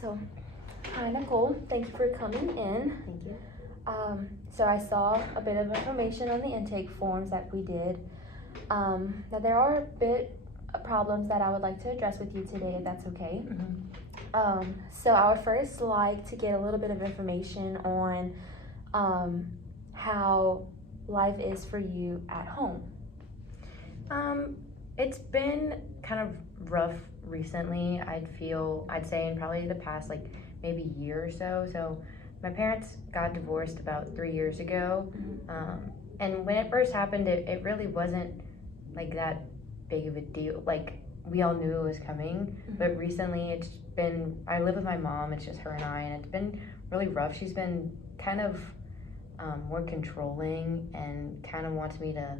So, hi Nicole, thank you for coming in. Thank you. So I saw a bit of information on the intake forms that we did. Now there are a bit of problems that I would like to address with you today, if that's okay. So I would first like to get a little bit of information on how life is for you at home. It's been kind of rough recently. I'd say in probably the past maybe year or so. So my parents got divorced about 3 years ago. And when it first happened, it really wasn't like that big of a deal. Like, we all knew it was coming, but recently I live with my mom. It's just her and I, and it's been really rough. She's been kind of more controlling and kind of wants me to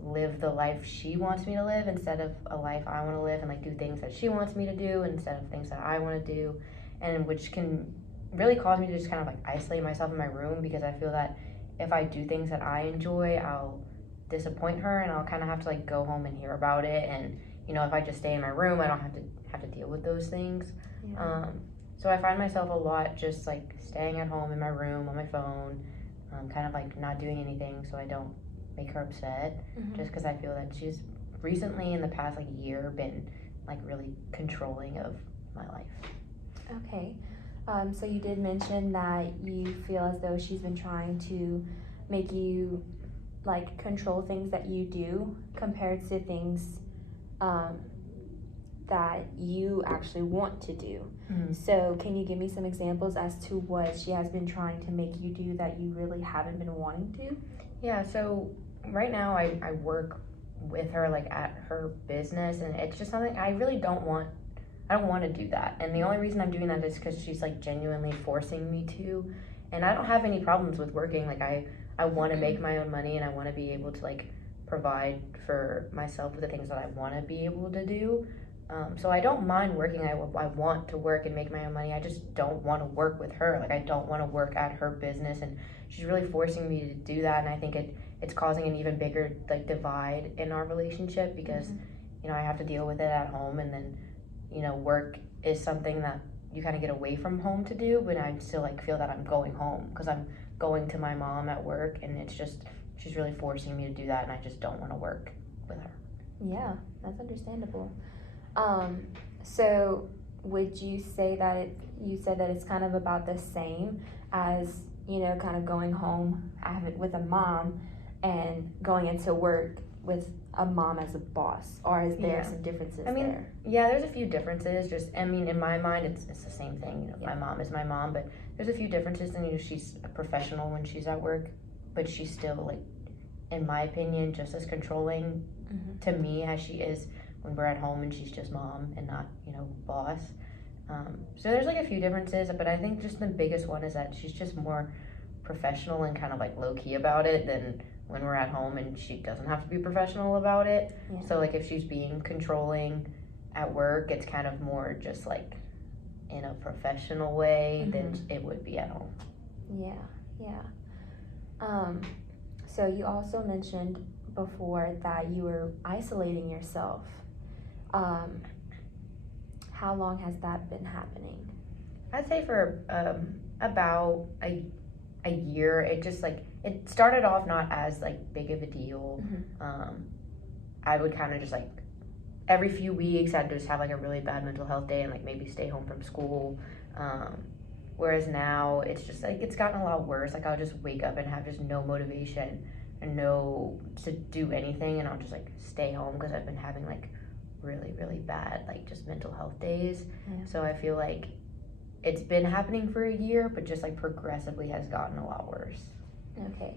live the life she wants me to live instead of a life I want to live, and do things that she wants me to do instead of things that I want to do, and which can really cause me to just kind of isolate myself in my room, because I feel that if I do things that I enjoy, I'll disappoint her, and I'll kind of have to go home and hear about it. And if I just stay in my room, I don't have to deal with those things. Yeah. So I find myself a lot just staying at home in my room on my phone, kind of not doing anything so I don't make her upset, just because I feel that she's recently in the past year been really controlling of my life. Okay. So you did mention that you feel as though she's been trying to make you control things that you do compared to things that you actually want to do. So can you give me some examples as to what she has been trying to make you do that you really haven't been wanting to? Yeah, so right now I work with her at her business, and it's just something I really don't want. I don't want to do that, and the only reason I'm doing that is because she's genuinely forcing me to. And I don't have any problems with working. I want to make my own money, and I want to be able to provide for myself with the things that I want to be able to do. So I don't mind working. I want to work and make my own money. I just don't want to work with her. I don't want to work at her business, and she's really forcing me to do that. And I think it's causing an even bigger divide in our relationship, because I have to deal with it at home, and then work is something that you kind of get away from home to do, but I still feel that I'm going home because I'm going to my mom at work, and it's just she's really forcing me to do that, and I just don't want to work with her. Yeah, that's understandable. So would you say that you said that it's kind of about the same as kind of going home with a mom and going into work with a mom as a boss, or is there some differences there? Yeah, there's a few differences. In my mind, it's the same thing. My mom is my mom, but there's a few differences. And she's a professional when she's at work, but she's still in my opinion, just as controlling to me as she is when we're at home and she's just mom and not boss. So there's a few differences, but I think just the biggest one is that she's just more professional and kind of low key about it than when we're at home, and she doesn't have to be professional about it. Yeah. So if she's being controlling at work, it's kind of more just in a professional way than it would be at home. Yeah. So you also mentioned before that you were isolating yourself. How long has that been happening? I'd say for about a year. It just it started off not as big of a deal. I would kind of just every few weeks I'd just have a really bad mental health day and maybe stay home from school. Whereas now it's just it's gotten a lot worse. I'll just wake up and have just no motivation and no to do anything, and I'll just stay home because I've been having really, really bad just mental health days. Yeah. So I feel it's been happening for a year, but just progressively has gotten a lot worse. Okay.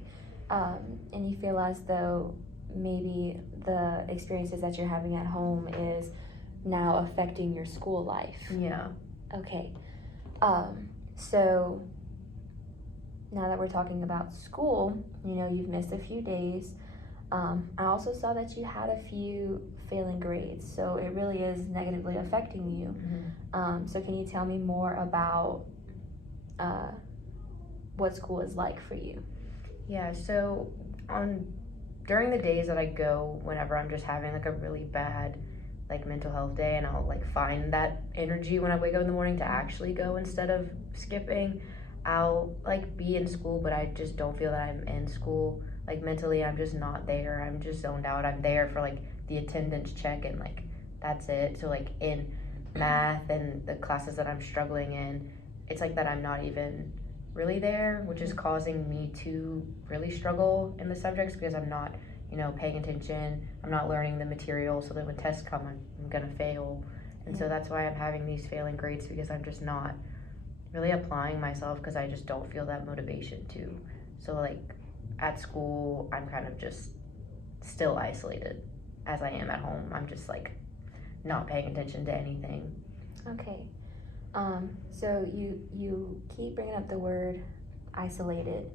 And you feel as though maybe the experiences that you're having at home is now affecting your school life. Yeah. Okay. So now that we're talking about school, you've missed a few days. I also saw that you had a few failing grades, so it really is negatively affecting you. So can you tell me more about what school is like for you? Yeah, so during the days that I go, whenever I'm just having a really bad like mental health day, and I'll like find that energy when I wake up in the morning to actually go instead of skipping. I'll like be in school, but I just don't feel that I'm in school. Like mentally, I'm just not there. I'm just zoned out. I'm there for like the attendance check, and like that's it. So like in math and the classes that I'm struggling in, it's like that I'm not even really there, which is causing me to really struggle in the subjects because I'm not, paying attention. I'm not learning the material, so that when tests come, I'm gonna fail. And so that's why I'm having these failing grades, because I'm just not really applying myself, because I just don't feel that motivation to. So like at school, I'm kind of just still isolated as I am at home. I'm just like not paying attention to anything. Okay. So you keep bringing up the word isolated,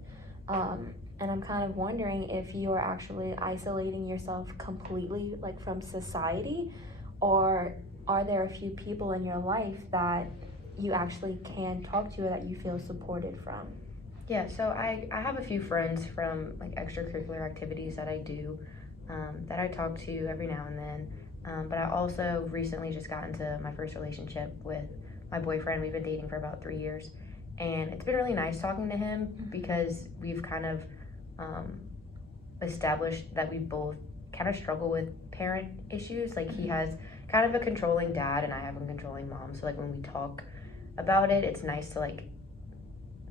and I'm kind of wondering if you are actually isolating yourself completely, like from society, or are there a few people in your life that you actually can talk to or that you feel supported from? Yeah, so I have a few friends from like extracurricular activities that I do, that I talk to every now and then. But I also recently just got into my first relationship with my boyfriend. We've been dating for about 3 years, and it's been really nice talking to him because we've kind of established that we both kind of struggle with parent issues. Like he has kind of a controlling dad, and I have a controlling mom. So like when we talk about it, it's nice to like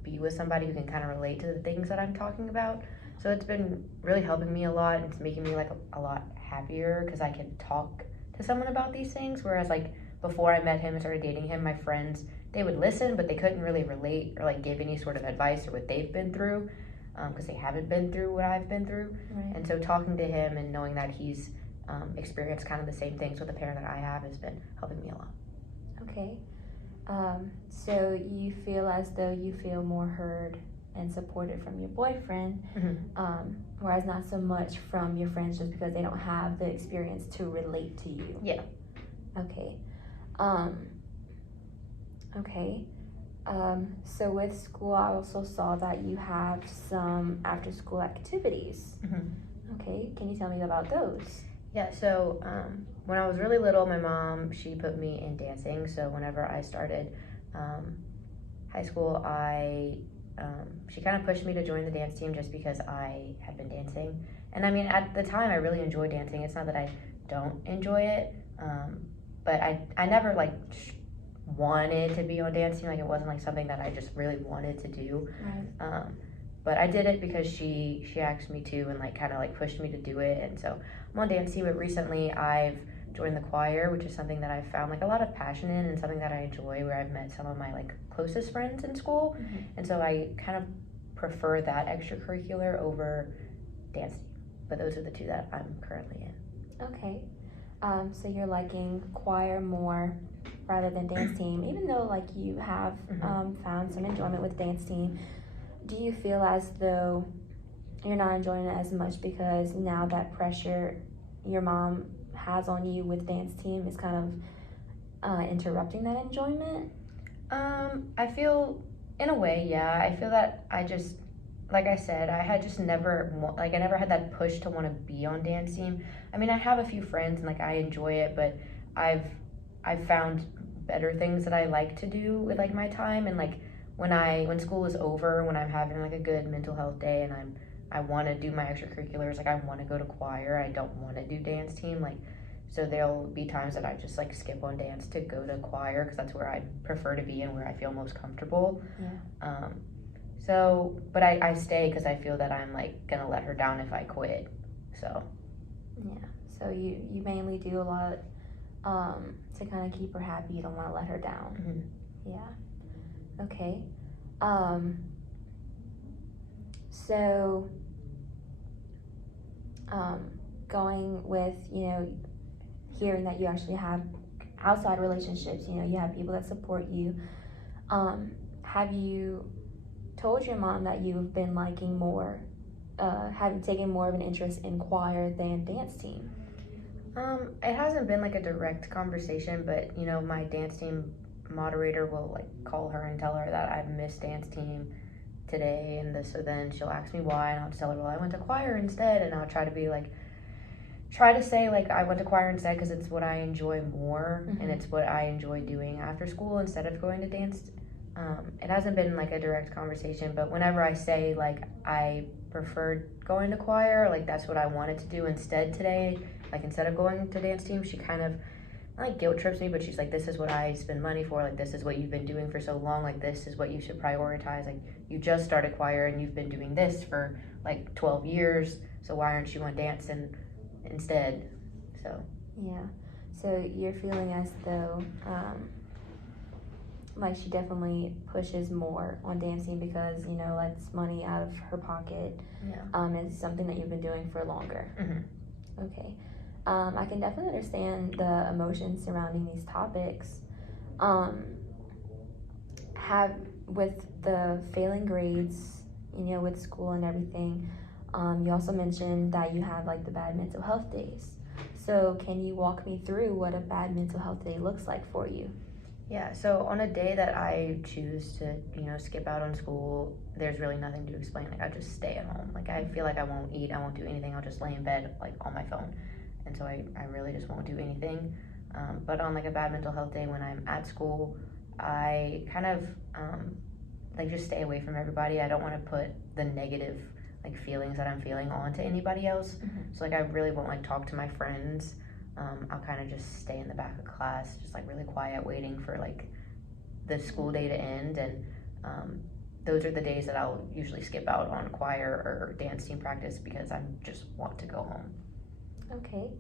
be with somebody who can kind of relate to the things that I'm talking about. So it's been really helping me a lot, and it's making me like a lot happier because I can talk to someone about these things. Whereas like before I met him and started dating him, my friends, they would listen, but they couldn't really relate or like give any sort of advice or what they've been through, because they haven't been through what I've been through. Right. And so talking to him and knowing that he's experienced kind of the same things with the parent that I have has been helping me a lot. Okay. So you feel as though you feel more heard and supported from your boyfriend, whereas not so much from your friends, just because they don't have the experience to relate to you. Yeah. Okay. Okay. So with school, I also saw that you have some after-school activities. Okay. Can you tell me about those? Yeah, so when I was really little, my mom, she put me in dancing. So whenever I started high school, she kind of pushed me to join the dance team just because I had been dancing. And I mean, at the time, I really enjoyed dancing. It's not that I don't enjoy it, but I never like wanted to be on dance team. Like it wasn't like something that I just really wanted to do. Right. But I did it because she asked me to, and like kind of like pushed me to do it. And so I'm on dance team, but recently I've joined the choir, which is something that I've found like a lot of passion in and something that I enjoy, where I've met some of my like closest friends in school. And so I kind of prefer that extracurricular over dance team. But those are the two that I'm currently in. Okay. So you're liking choir more rather than dance team, even though like you have found some enjoyment with dance team. Do you feel as though you're not enjoying it as much because now that pressure your mom has on you with dance team is kind of interrupting that enjoyment? I feel, in a way, yeah. I feel that I just, like I said, I had just never, like I never had that push to want to be on dance team. I mean, I have a few friends and like I enjoy it, but I've found better things that I like to do with like my time. And like when school is over, when I'm having like a good mental health day and I want to do my extracurriculars, like I want to go to choir, I don't want to do dance team, like, so there'll be times that I just like skip on dance to go to choir because that's where I prefer to be and where I feel most comfortable. Yeah. So, but I stay because I feel that I'm like gonna let her down if I quit. So. Yeah. So you mainly do a lot to kind of keep her happy. You don't want to let her down. Yeah. Okay. So going with, hearing that you actually have outside relationships, you have people that support you. Have you told your mom that you've been liking more, have taken more of an interest in choir than dance team? It hasn't been like a direct conversation, but my dance team moderator will like call her and tell her that I've missed dance team today, and so then she'll ask me why, and I'll just tell her, well, I went to choir instead, and I'll try to be like try to say like I went to choir instead because it's what I enjoy more, Mhm. and it's what I enjoy doing after school instead of going to dance. It hasn't been like a direct conversation, but whenever I say like I preferred going to choir, like that's what I wanted to do instead today, like instead of going to dance team, she kind of not like guilt trips me, but she's like, this is what I spend money for, like this is what you've been doing for so long, like this is what you should prioritize, like you just started choir and you've been doing this for like 12 years, so why aren't you on dance and instead? So Yeah. So you're feeling as though, like she definitely pushes more on dancing because, you know, lets money out of her pocket. yeah. It's something that you've been doing for longer. Mm-hmm. Okay. I can definitely understand the emotions surrounding these topics. Um, have with the failing grades, you know, with school and everything. You also mentioned that you have like the bad mental health days. So can you walk me through what a bad mental health day looks like for you? Yeah, so on a day that I choose to, skip out on school, there's really nothing to explain. Like, I just stay at home. Like, I feel like I won't eat, I won't do anything. I'll just lay in bed, like, on my phone. And so I really just won't do anything. But on, like, a bad mental health day when I'm at school, I kind of, like, just stay away from everybody. I don't want to put the negative, like, feelings that I'm feeling onto anybody else. Mm-hmm. So, like, I really won't, like, talk to my friends. I'll kind of just stay in the back of class, just like really quiet, waiting for like the school day to end. And those are the days that I'll usually skip out on choir or dance team practice because I just want to go home. Okay.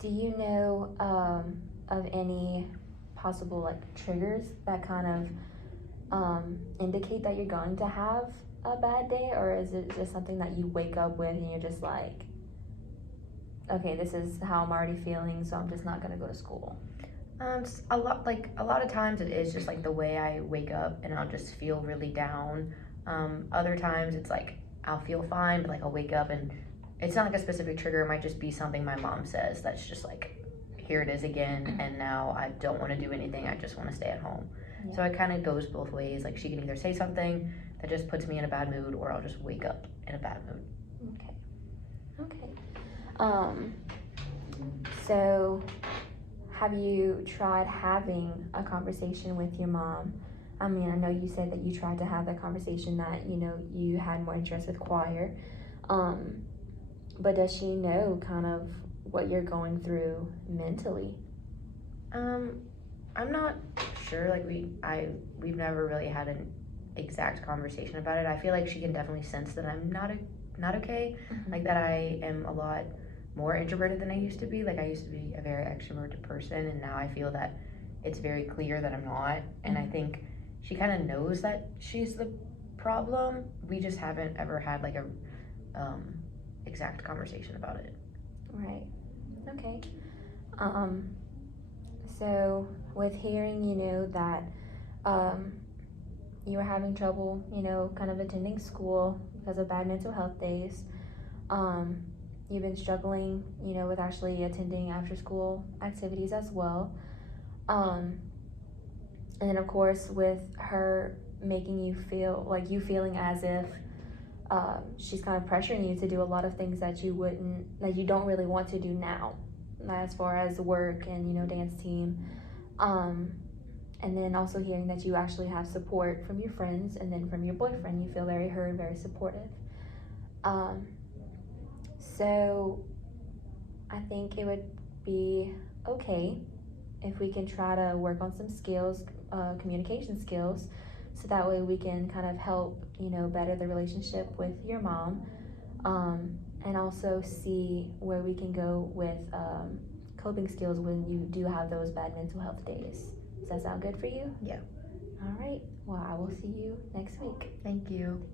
Do you know of any possible like triggers that kind of indicate that you're going to have a bad day, or is it just something that you wake up with and you're just like, okay, this is how I'm already feeling, so I'm just not gonna go to school? A lot of times it is just like the way I wake up and I'll just feel really down. Other times it's like I'll feel fine, but like I'll wake up and it's not like a specific trigger. It might just be something my mom says that's just like, here it is again, and now I don't want to do anything. I just want to stay at home. Yeah. So it kind of goes both ways. Like she can either say something that just puts me in a bad mood, or I'll just wake up in a bad mood. Okay. So have you tried having a conversation with your mom? I mean, I know you said that you tried to have that conversation that, you know, you had more interest with choir. But does she know kind of what you're going through mentally? I'm not sure. Like we've never really had an exact conversation about it. I feel like she can definitely sense that I'm not okay. Mm-hmm. Like that I am a lot more introverted than I used to be. Like I used to be a very extroverted person, and now I feel that it's very clear that I'm not. And I think she kind of knows that she's the problem. We just haven't ever had like a exact conversation about it. Right. Okay. So with hearing, you know, that you were having trouble, you know, kind of attending school because of bad mental health days, you've been struggling, you know, with actually attending after school activities as well. And then of course with her making you feel like you feeling as if she's kind of pressuring you to do a lot of things that you don't really want to do now, as far as work and, you know, dance team. And then also hearing that you actually have support from your friends and then from your boyfriend, you feel very heard, very supportive. So I think it would be okay if we can try to work on some skills, communication skills, so that way we can kind of help, you know, better the relationship with your mom, and also see where we can go with coping skills when you do have those bad mental health days. Does that sound good for you? Yeah. All right. Well, I will see you next week. Thank you.